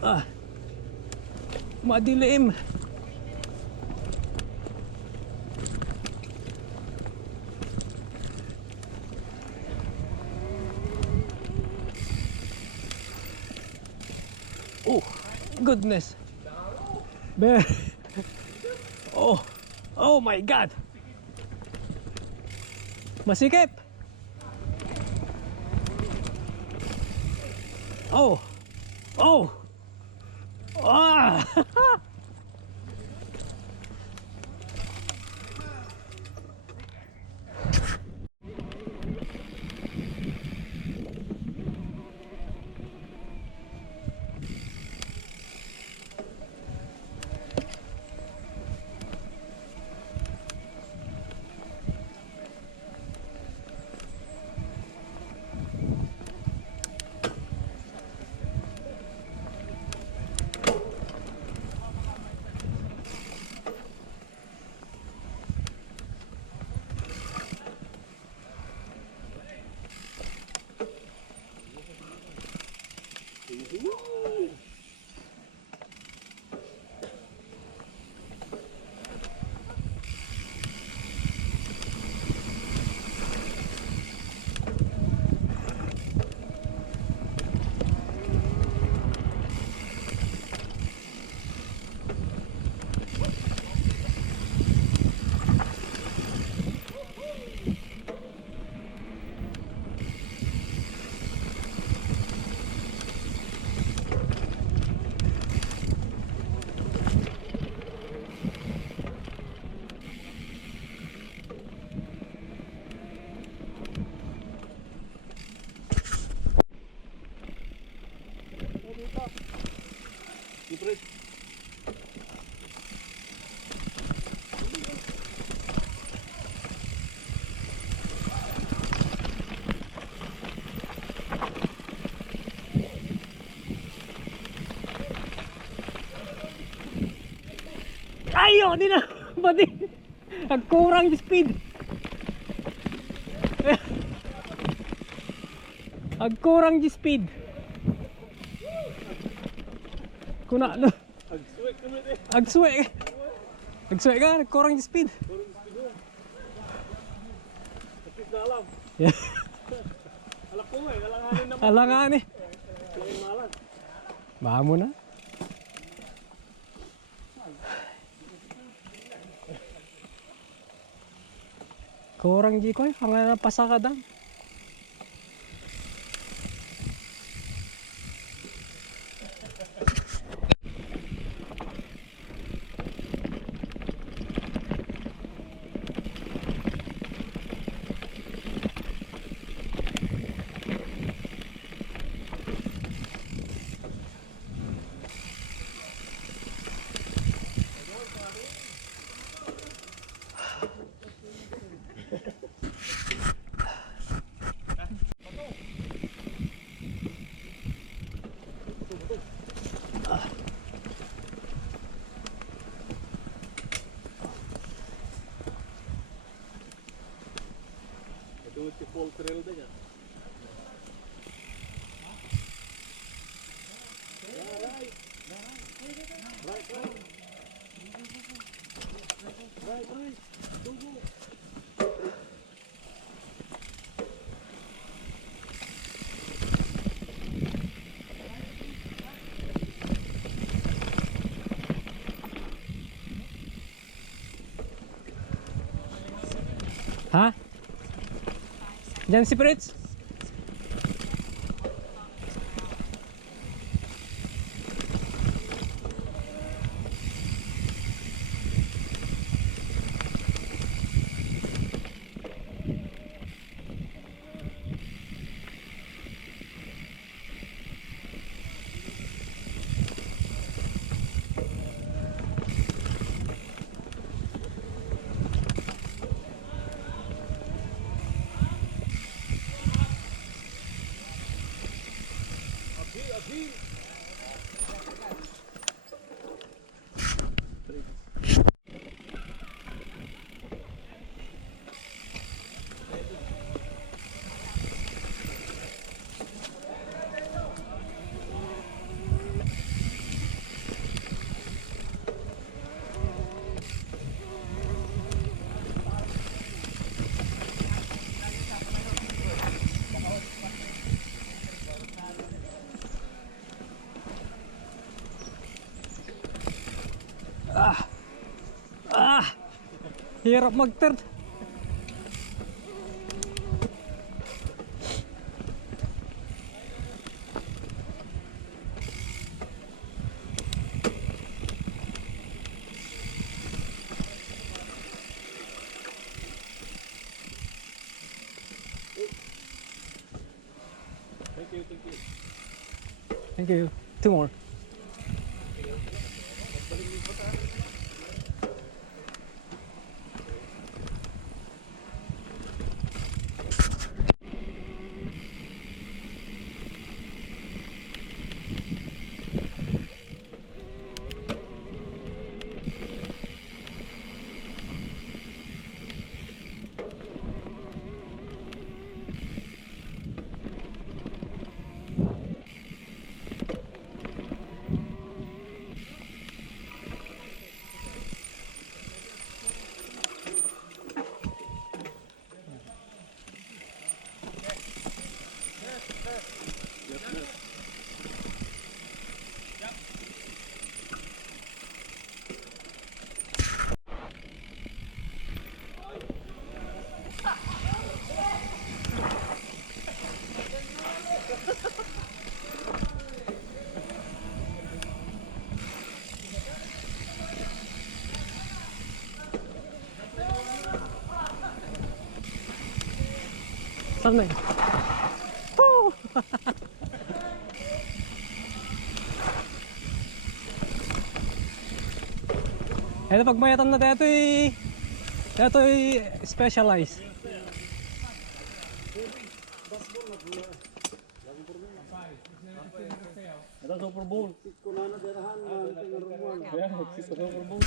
Ah, madilim. Oh, goodness. Bear. Oh, oh my God. Masikip. Oh, oh. Ah. Ayo, di na. Pati. Nagkurang speed. Nagkurang speed. Kuna no. Agsuwe ka mo di. Agsuwe. Agsuwe ka, nagkurang speed. Speed na alam. Alak ko eh, alanganin naman. Alanganin. Baha mo na. Kurang di ko eh, pangalan pasakadang. Ito full trail din yan. Ha? Diyan si Fritz? Hirap mag-turn. Thank you. Two more. Saan na yun? Woo! Ito pagmayatan na ito'y specialized. Ito Super Bowl. Kunana derahan na Super Bowl.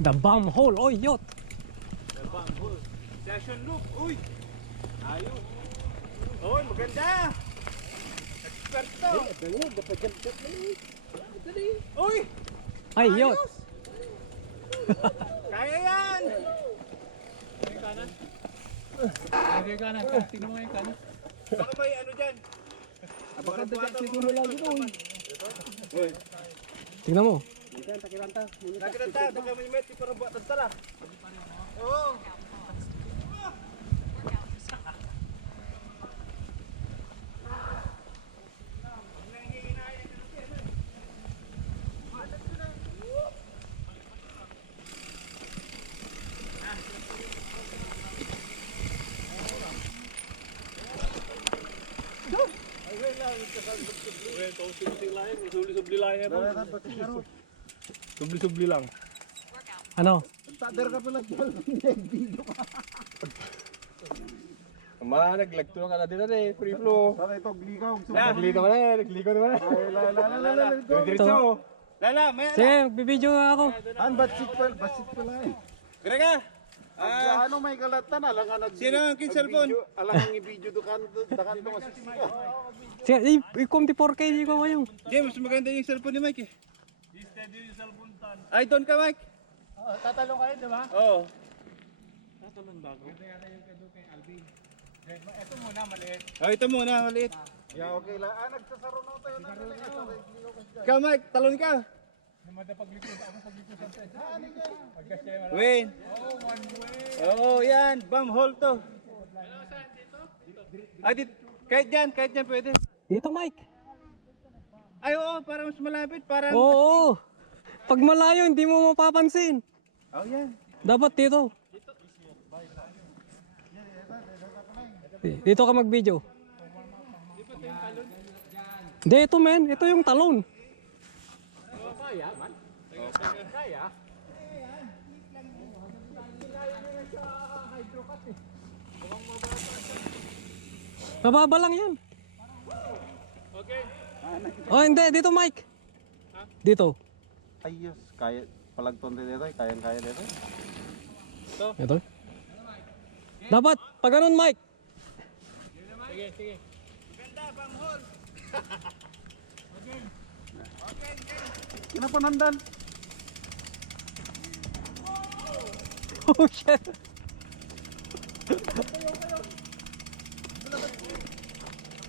The bomb hole, oy, yacht. The bomb hole. Session loop. Uy! Ayo. Uy, maganda! Eksperto! Uy! Ay, yacht. Kaya yan! Lagay kanan ka, tingnan mo yung kanan. Baka may ano dyan? Baka dagat siguro lang doon. Tingnan mo. Nakita, baka may meti para buat tentara. Oo. Subli-subli lang. Ano? Tader ka pala video ka. Naglagto ka na din na eh, free flow. Sana ito, gligaw. Naglito ka na eh, naglito naman eh. Diretso. Lala, may Sige, bibidyo nga ako. basit pala eh. Grega! Ano may kalatan alangan nag Sino ang kin cellphone? alangan i-video dakan to masisika. Sige, i-com 4K di ko ngayon. James, maganda yung cellphone ni Mike eh. Ay, doon ka, Mike. Tatalong kayo, di ba? Oo. Ito muna, maliit. Oh, ito muna, maliit. Yeah, okay lang. Nagsasaro na tayo ng Ikaw, Mike, talon ka. Paglikod ako, paglikusan tayo. Win. Oo, yan. Bam hole to. Ay, kahit dyan pwede. Dito, Mike. Ay, oo, para mas malapit. Para... Oo. Pag malayo, hindi mo mapapansin. Oh, yan. Dapat dito. Dito ka mag-video. Hindi, ito men. Ito yung talon. Mababa lang yan. Oh, hindi. Dito, Mike. Dito. Ayos, kaya palagton dito, kayang-kaya dito. Ito. Dapat, pag ganun, Mike. Kinapanandan. Oh, shit.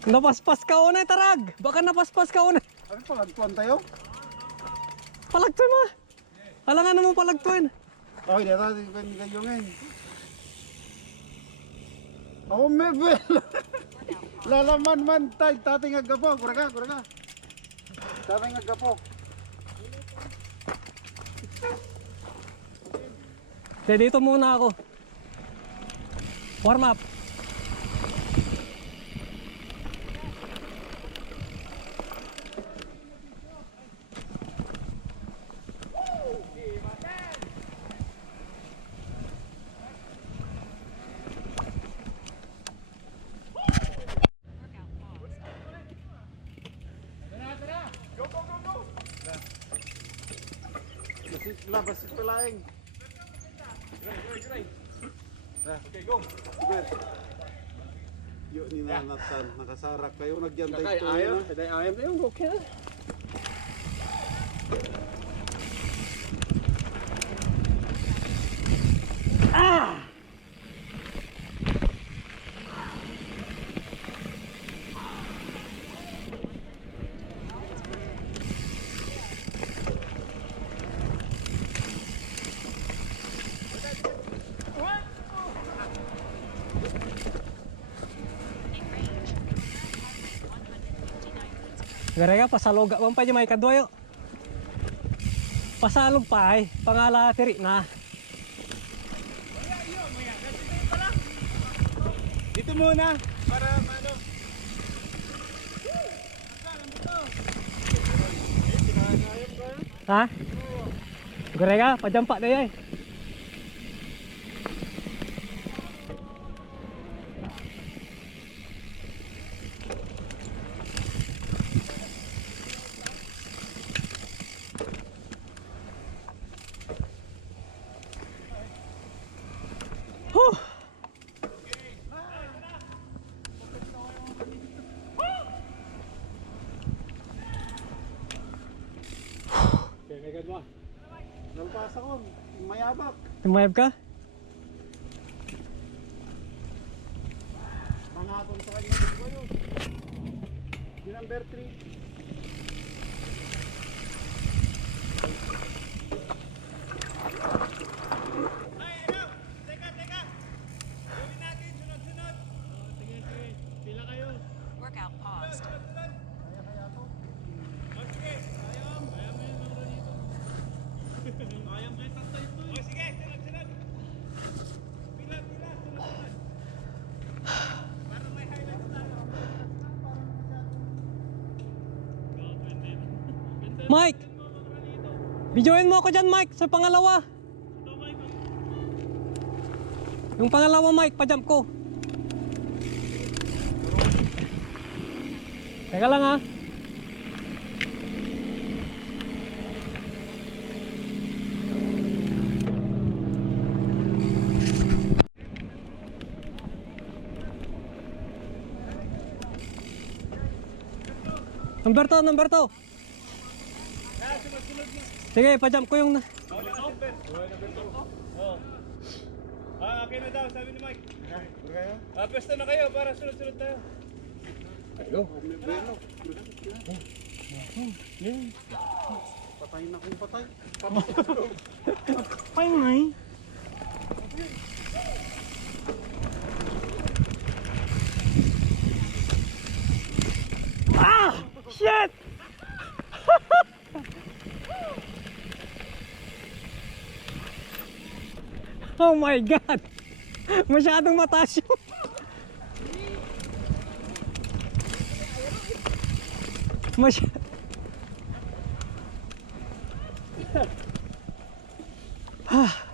Napaspas ka una, tarag. Baka napaspas ka una. Ano palagtuan tayo? Palagtuin mo. Alangan naman palagtuin. Oh, dito gayungin. Oh, mebel. Lalaman man tay, tating agapo, kuraga. Tating agapo. Dito muna ako. Warm up. Labas pelaing. Okay, go. Yun ni Nanatan, nakasarak kayo, nagyantay Kay to ayaw. yun. Kay ayaw na yung okay. Gara pasalog bang pa may kadwayo. Pasalog pa ay pangala tiri na. Dito muna. Para ano. Ha? Gara pajampa deh ay. Nalpas ako, mayabak. Tumayab ka? Mangatong sa kanya dito yun. Di number 3. Workout paused. Mike! Videoin mo ako dyan, Mike, sa pangalawa. Yung pangalawa, Mike, pa-jump ko. Teka lang ha. Number 2. Sige, pa-jump ko yung... Okay na daw, sabi ni Mike. Pwesto na kayo para sunod-sunod tayo. Patay na kung patay. Pang ngay. Ah! Shit! Oh my God! Masyadong mataas yun. Masy... Ah.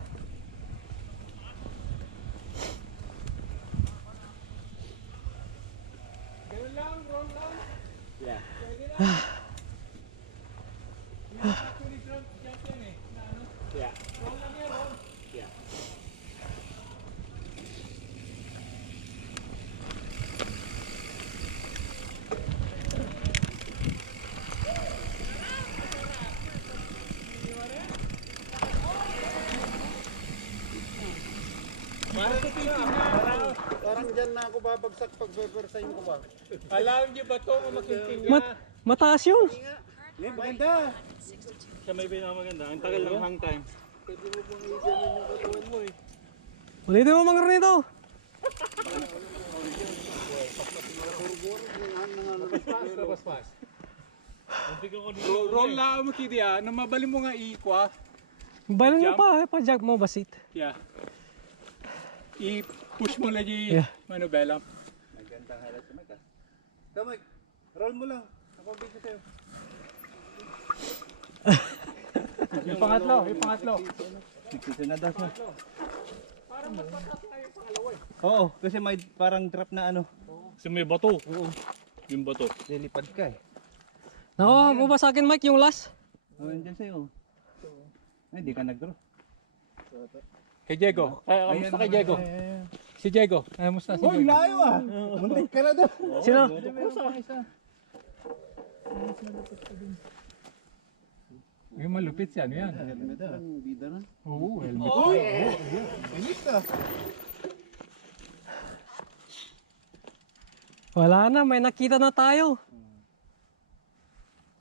Parang dyan na ako babagsak pag bebersahin ko ba? Alam niyo ba ito kung makinting Mataas yun. Maganda! Siya may pinamaganda. Ang tagal ng hang time. Ulitin mo mga nito. Roll lang mo kidi ah. Nang mabali mo nga ikwa. Balan mo pa, pa-jump mo basit. Yeah. I-push mo lagi Yeah. manubela. Magandang halat sa mata. Kamay, roll mo lang. Ako video sa'yo. Yung pangatlo, yung pangatlo. Nagsisa na daw siya. Oo, kasi may parang drop na ano. Kasi may bato. Oo. Yung bato. Lilipad ka eh. Nakuha mo ba sa akin, Mike, yung last? Oo, andyan sa'yo. Ay, di ka nag-draw. Kay Diego. Kamusta kay Diego? Si Diego. Kamusta si Uy, Diego? layo ah! Muntik ka na daw. Sino? Yung malupit siya. Ano yan? Helmet ah. Bida na. Oo, helmet. Inis ka. Wala na, may nakita na tayo.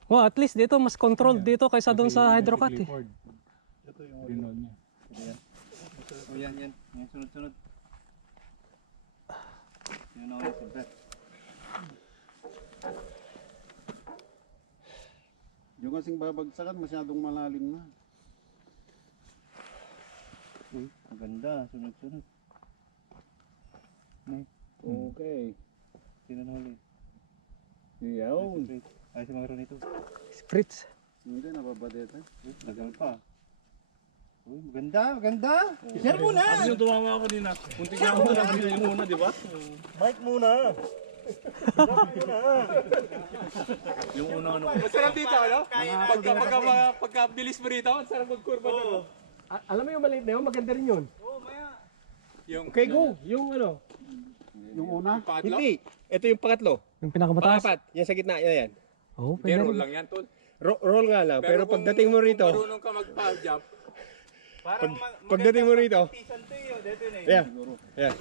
Well, at least dito, mas controlled dito kaysa doon sa hydrocat eh. Ito yung Rinod niya. oh, yan. Yan, sunod-sunod. Yan ako yung silver. Yung kasing babagsakan, masyadong malalim na. Uy, maganda. Sunod-sunod. Okay. Sino na huli? Yaw. Ay, si Maro nito. Spritz. Hindi, nababadeta. Uy, tagal pa. Uy, maganda. Share mo na! Ano yung tumama ako din ah? Muntik na ako nabili yung muna, di ba? Mike muna! Yung una ano. Masarap dito, ano? Pagka bilis mo rito, ang sarap magkurba doon. Alam mo yung maliit na yun, maganda rin yun. Yung Okay, go. Yung ano. Yung una? pangatlo? Hindi. Ito yung pangatlo. Yung pinakamataas. Pangapat. Yan sa gitna. Yan. Oh, Hindi, pwede roll rin. lang yan, tol. Roll nga lang. Pero kung- pagdating mo rito, Kung marunong ka mag-jump, pagdating mo rito, yeah. Yeah.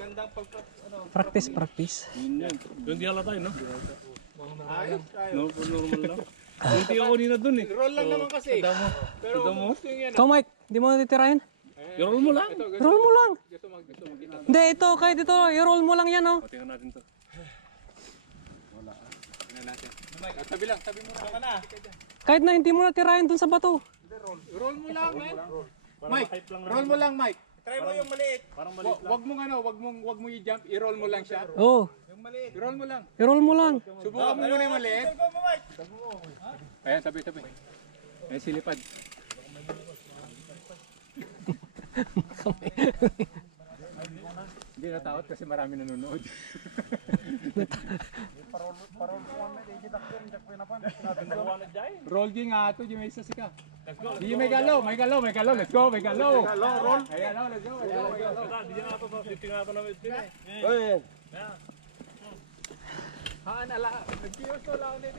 Practice. doon di halata no? No, normal lang. Muntik ako din na doon eh. Roll lang naman kasi. Pero gusto yung yan. Ikaw, Mike, di mo natitirahin? I-roll mo lang. Roll mo lang. Gusto magkita. Hindi, ito, kahit ito, i-roll mo lang yan, oh. Tingnan natin to. Tingnan natin. Tabi lang, tabi mo na. Kahit na hindi mo natirahin dun sa bato. Roll mo lang, man. Mike, roll mo lang, Mike. Try mo yung maliit. Wag mong ano, wag mong i-jump, i-roll mo lang siya. Oo, I-roll mo lang. i-roll mo lang. Subukan mo muna yung maliit. Ayan, tabi. Ayan, silipad. Hindi natakot kasi marami nanonood. Roll din nga ito, di may isa sika. Let's go. Di may galaw. Let's go, may galaw. Roll. Ayan, let's go. Di na pa titingnan pa namin din eh. Oh, yan. Haan ala, nagkios to lang din.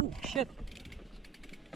Oh, shit.